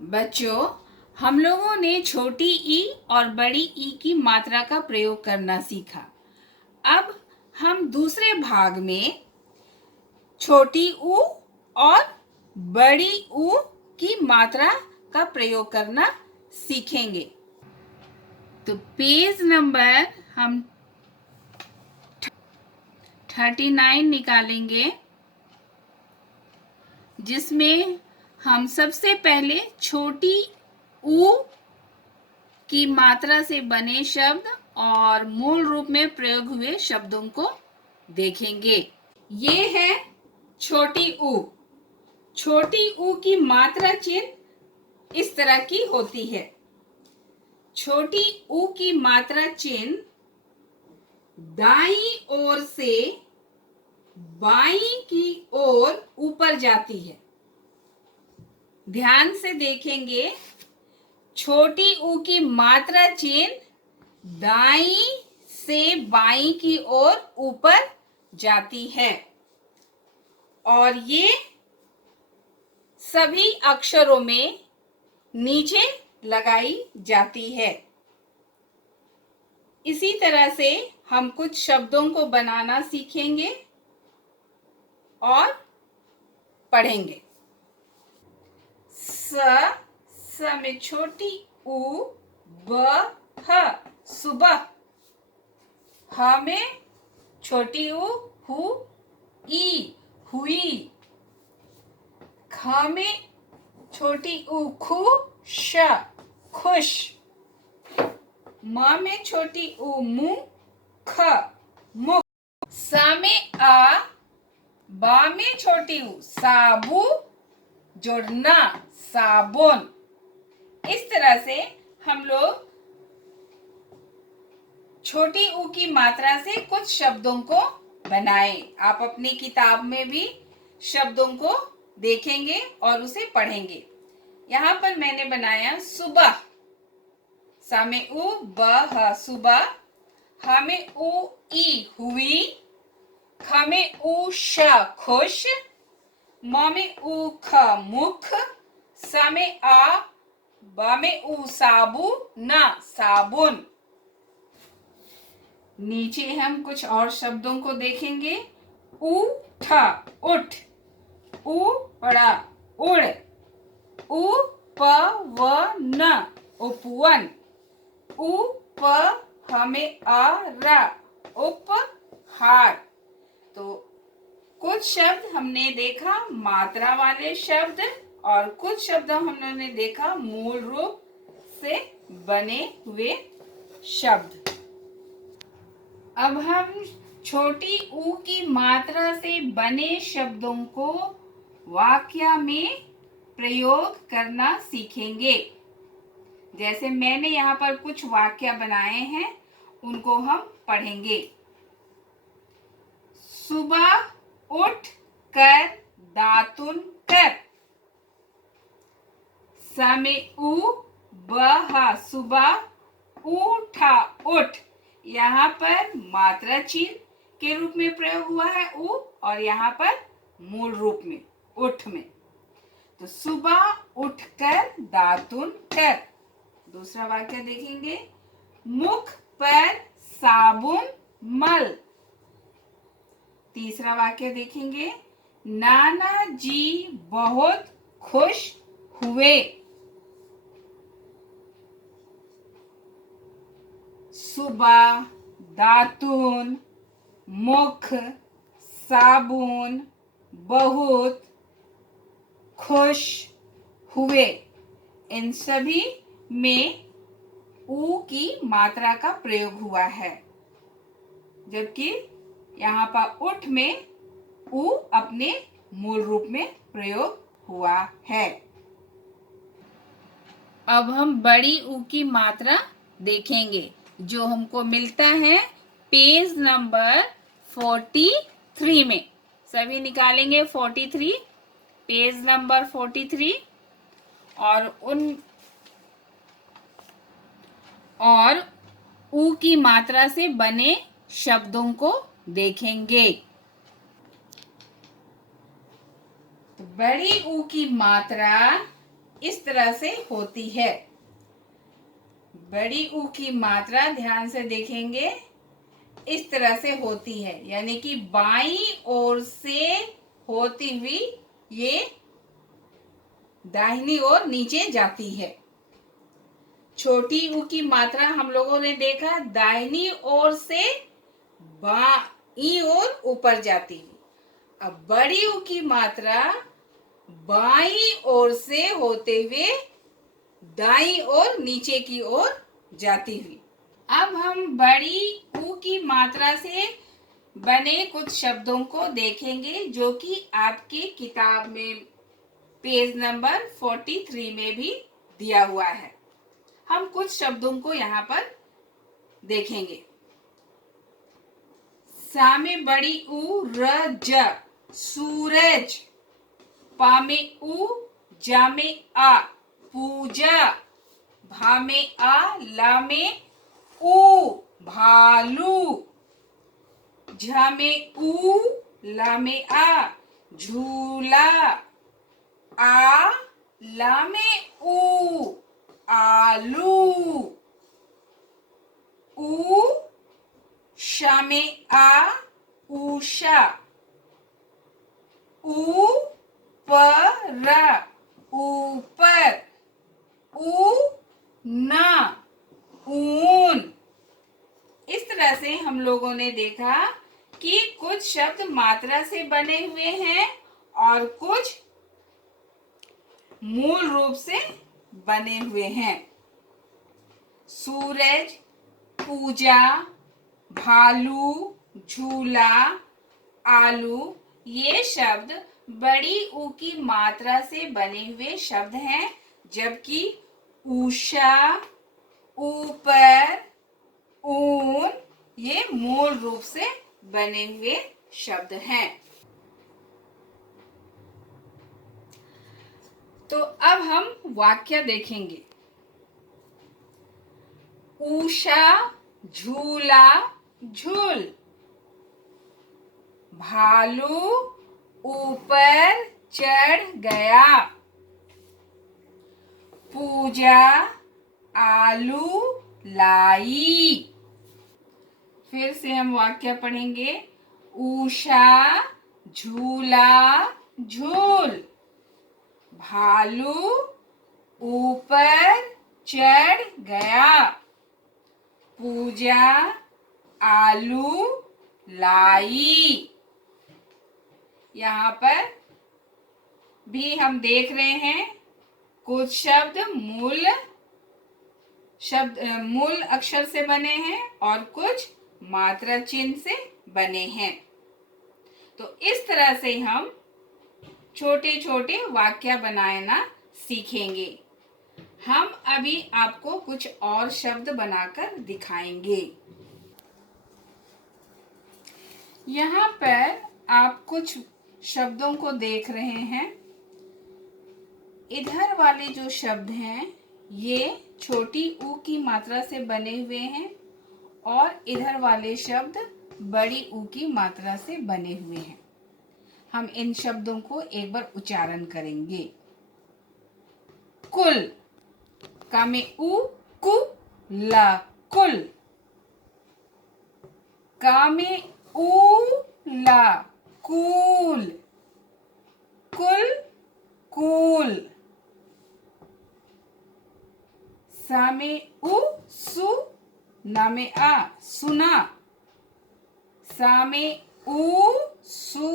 बच्चों, हम लोगों ने छोटी ई और बड़ी ई की मात्रा का प्रयोग करना सीखा। अब हम दूसरे भाग में छोटी ऊ और बड़ी ऊ की मात्रा का प्रयोग करना सीखेंगे। तो पेज नंबर हम 39 निकालेंगे, जिसमें हम सबसे पहले छोटी ऊ की मात्रा से बने शब्द और मूल रूप में प्रयोग हुए शब्दों को देखेंगे। ये है छोटी ऊ। छोटी ऊ की मात्रा चिन्ह इस तरह की होती है। छोटी ऊ की मात्रा चिन्ह दाईं ओर से बाईं की ओर ऊपर जाती है। ध्यान से देखेंगे, छोटी ऊ की मात्रा चिन्ह दाईं से बाईं की ओर ऊपर जाती है और ये सभी अक्षरों में नीचे लगाई जाती है। इसी तरह से हम कुछ शब्दों को बनाना सीखेंगे और पढ़ेंगे। स में छोटी ऊ, ब ह सुबह। ह में छोटी ऊ, हु, ई हुई। ख में छोटी ऊ, खु, श खुश। म में छोटी ऊ, मु, ख मुख। स में आ, बा में छोटी ऊ, साबु जोड़ना साबुन। इस तरह से हम लोग छोटी ऊ की मात्रा से कुछ शब्दों को बनाएं। आप अपनी किताब में भी शब्दों को देखेंगे और उसे पढ़ेंगे। यहाँ पर मैंने बनाया सुबह। सा में ऊ, ब ह सुबह। ह में ऊ, ई हुई। ख में ऊ, श खुश। म में ऊ, ख मुख। स में आ, ब में ऊ, साबु ना साबुन। नीचे हम कुछ और शब्दों को देखेंगे। उठ उठ, उ पड़ा उड़। उ प व न उपवन। उ प हमें आ रा उपहार। तो कुछ शब्द हमने देखा मात्रा वाले शब्द और कुछ शब्द हमने देखा मूल रूप से बने हुए शब्द। अब हम छोटी ऊ की मात्रा से बने शब्दों को वाक्य में प्रयोग करना सीखेंगे। जैसे मैंने यहाँ पर कुछ वाक्य बनाए हैं, उनको हम पढ़ेंगे। सुबह उठ कर दातुन कर। स में ऊ, ब ह सुबह, उठा उठ। यहाँ पर मात्रा चिन्ह के रूप में प्रयोग हुआ है ऊ, और यहाँ पर मूल रूप में उठ में। तो सुबह उठकर दातुन कर। दूसरा वाक्य देखेंगे, मुख पर साबुन मल। तीसरा वाक्य देखेंगे, नाना जी बहुत खुश हुए। सुबह, दातुन, मुख, साबुन, बहुत, खुश हुए। इन सभी में ऊ की मात्रा का प्रयोग हुआ है, जबकि यहाँ पर उठ में ऊ अपने मूल रूप में प्रयोग हुआ है। अब हम बड़ी ऊ की मात्रा देखेंगे, जो हमको मिलता है पेज नंबर 43 में। सभी निकालेंगे 43, पेज नंबर 43, और ऊ की मात्रा से बने शब्दों को देखेंगे। बड़ी ऊ की मात्रा इस तरह से होती है। बड़ी ऊ की मात्रा ध्यान से देखेंगे इस तरह से होती है, यानी कि बाईं ओर से होती हुई ये दाहिनी ओर नीचे जाती है। छोटी ऊ की मात्रा हम लोगों ने देखा दाहिनी ओर से बाईं ओर ऊपर जाती है। अब बड़ी ऊ की मात्रा बाईं ओर से होते हुए दाईं ओर नीचे की ओर जाती हुई। अब हम बड़ी ऊ की मात्रा से बने कुछ शब्दों को देखेंगे जो कि आपकी किताब में पेज नंबर 43 में भी दिया हुआ है। हम कुछ शब्दों को यहाँ पर देखेंगे। सा में बड़ी ऊ र ज सूरज। पा में ऊ जा में आ पूजा। भा में आ ला में ऊ भालू। झ में ऊ ला में आ झूला। आ ला में ऊ आलू। ऊ शा में आ ऊषा। ऊ पर ऊपर। ऊ ना ऊन। इस तरह से हम लोगों ने देखा कि कुछ शब्द मात्रा से बने हुए हैं और कुछ मूल रूप से बने हुए हैं। सूरज, पूजा, भालू, झूला, आलू, ये शब्द बड़ी ऊ की मात्रा से बने हुए शब्द हैं, जबकि उषा, ऊपर, ऊन ये मूल रूप से बने हुए शब्द हैं। तो अब हम वाक्य देखेंगे। उषा झूला झूल। भालू ऊपर चढ़ गया। पूजा आलू लाई। फिर से हम वाक्य पढ़ेंगे। उषा झूला झूल। भालू ऊपर चढ़ गया। पूजा आलू लाई। यहाँ पर भी हम देख रहे हैं कुछ शब्द मूल अक्षर से बने हैं और कुछ मात्रा चिन्ह से बने हैं। तो इस तरह से हम छोटे छोटे वाक्य बनाना सीखेंगे। हम अभी आपको कुछ और शब्द बनाकर दिखाएंगे। यहाँ पर आप कुछ शब्दों को देख रहे हैं। इधर वाले जो शब्द हैं ये छोटी ऊ की मात्रा से बने हुए हैं और इधर वाले शब्द बड़ी ऊ की मात्रा से बने हुए हैं। हम इन शब्दों को एक बार उच्चारण करेंगे। कुल। का में ऊ कु ला कुल। का में ऊ ला कूल। कुल कूल। सा में उ सु ना में आ सुना। सा में उ सु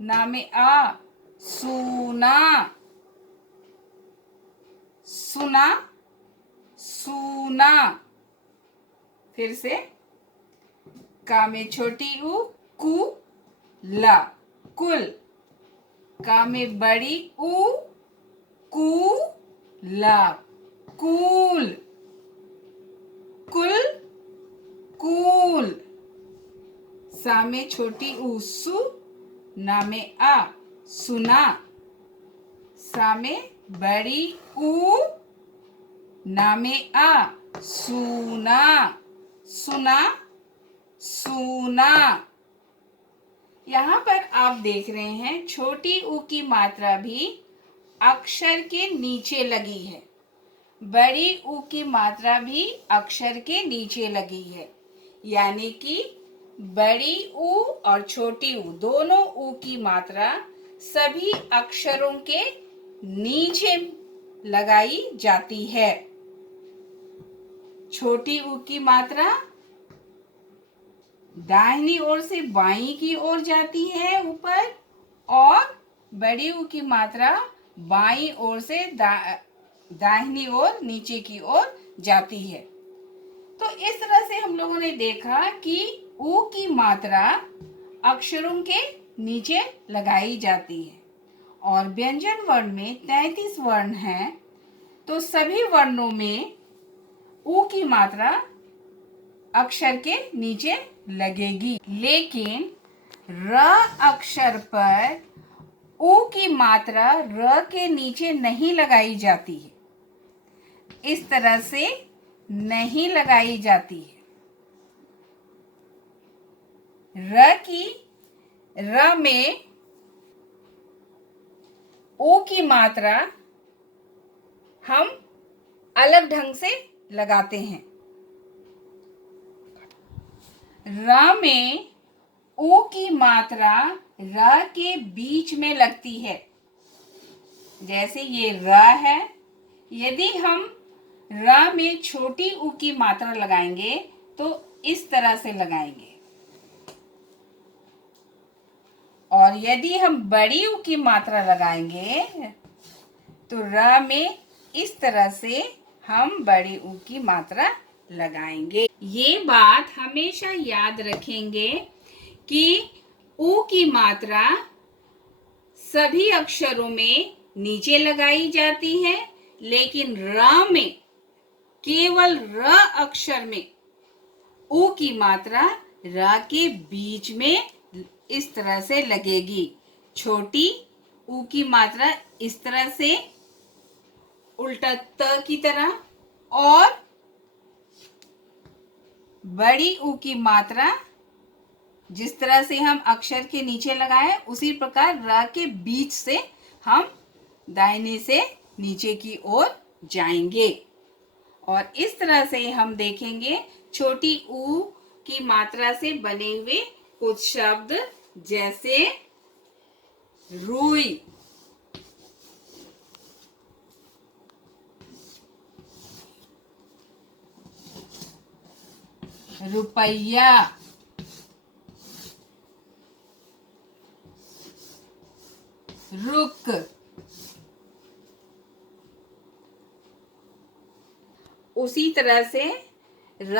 ना में आ सुना। सुना सुना। फिर से का में छोटी ऊ कु ला कुल। का में बड़ी ऊ कु ला कूल। कुल कूल। सा में छोटी ऊ सु ना में आ सुना। सा में बड़ी ऊ ना में आ सुना। सुना सुना। यहाँ पर आप देख रहे हैं छोटी ऊ की मात्रा भी अक्षर के नीचे लगी है। बड़ी ऊ की मात्रा भी अक्षर के नीचे लगी है, यानी कि बड़ी ऊ और छोटी ऊ दोनों ऊ की मात्रा सभी अक्षरों के नीचे लगाई जाती है। छोटी ऊ की मात्रा दाहिनी ओर से बाईं की ओर जाती है ऊपर, और बड़ी ऊ की मात्रा बाईं ओर से दाहिनी ओर नीचे की ओर जाती है। तो इस तरह से हम लोगों ने देखा कि ऊ की मात्रा अक्षरों के नीचे लगाई जाती है, और व्यंजन वर्ण में 33 वर्ण हैं, तो सभी वर्णों में ऊ की मात्रा अक्षर के नीचे लगेगी, लेकिन र अक्षर पर ऊ की मात्रा र के नीचे नहीं लगाई जाती है। इस तरह से नहीं लगाई जाती है। र में ऊ की मात्रा हम अलग ढंग से लगाते हैं। र में ऊ की मात्रा र के बीच में लगती है। जैसे ये र है, यदि हम र में छोटी ऊ की मात्रा लगाएंगे तो इस तरह से लगाएंगे, और यदि हम बड़ी ऊ की मात्रा लगाएंगे तो र में इस तरह से हम बड़ी ऊ की मात्रा लगाएंगे। ये बात हमेशा याद रखेंगे कि ऊ की मात्रा सभी अक्षरों में नीचे लगाई जाती है, लेकिन र में केवल र अक्षर में ऊ की मात्रा र के बीच में इस तरह से लगेगी। छोटी ऊ की मात्रा इस तरह से उल्टा त की तरह, और बड़ी ऊ की मात्रा जिस तरह से हम अक्षर के नीचे लगाए उसी प्रकार र के बीच से हम दाहिने से नीचे की ओर जाएंगे। और इस तरह से हम देखेंगे छोटी ऊ की मात्रा से बने हुए कुछ शब्द, जैसे रुई, रुपया, रुक, उसी तरह से र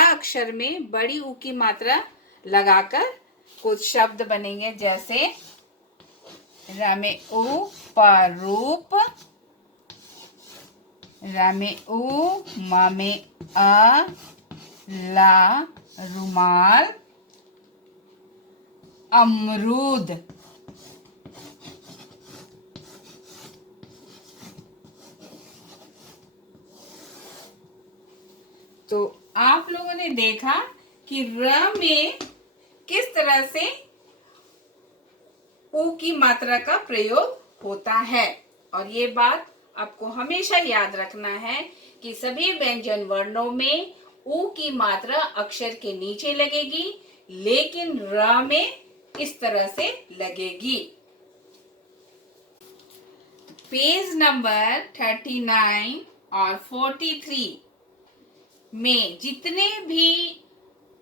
अक्षर में बड़ी ऊ की मात्रा लगाकर कुछ शब्द बनेंगे, जैसे र में ऊ रूप, र में ऊ, म में अ, ला रुमाल, अमरूद। तो आप लोगों ने देखा कि र में किस तरह से ऊ की मात्रा का प्रयोग होता है, और ये बात आपको हमेशा याद रखना है कि सभी व्यंजन वर्णों में ऊ की मात्रा अक्षर के नीचे लगेगी, लेकिन र में इस तरह से लगेगी। पेज नंबर 39 और 43 में जितने भी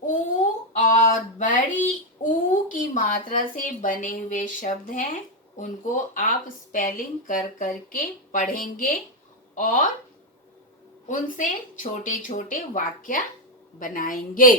ऊ और बड़ी ऊ की मात्रा से बने हुए शब्द हैं, उनको आप स्पेलिंग कर करके पढ़ेंगे और उनसे छोटे छोटे वाक्य बनाएंगे।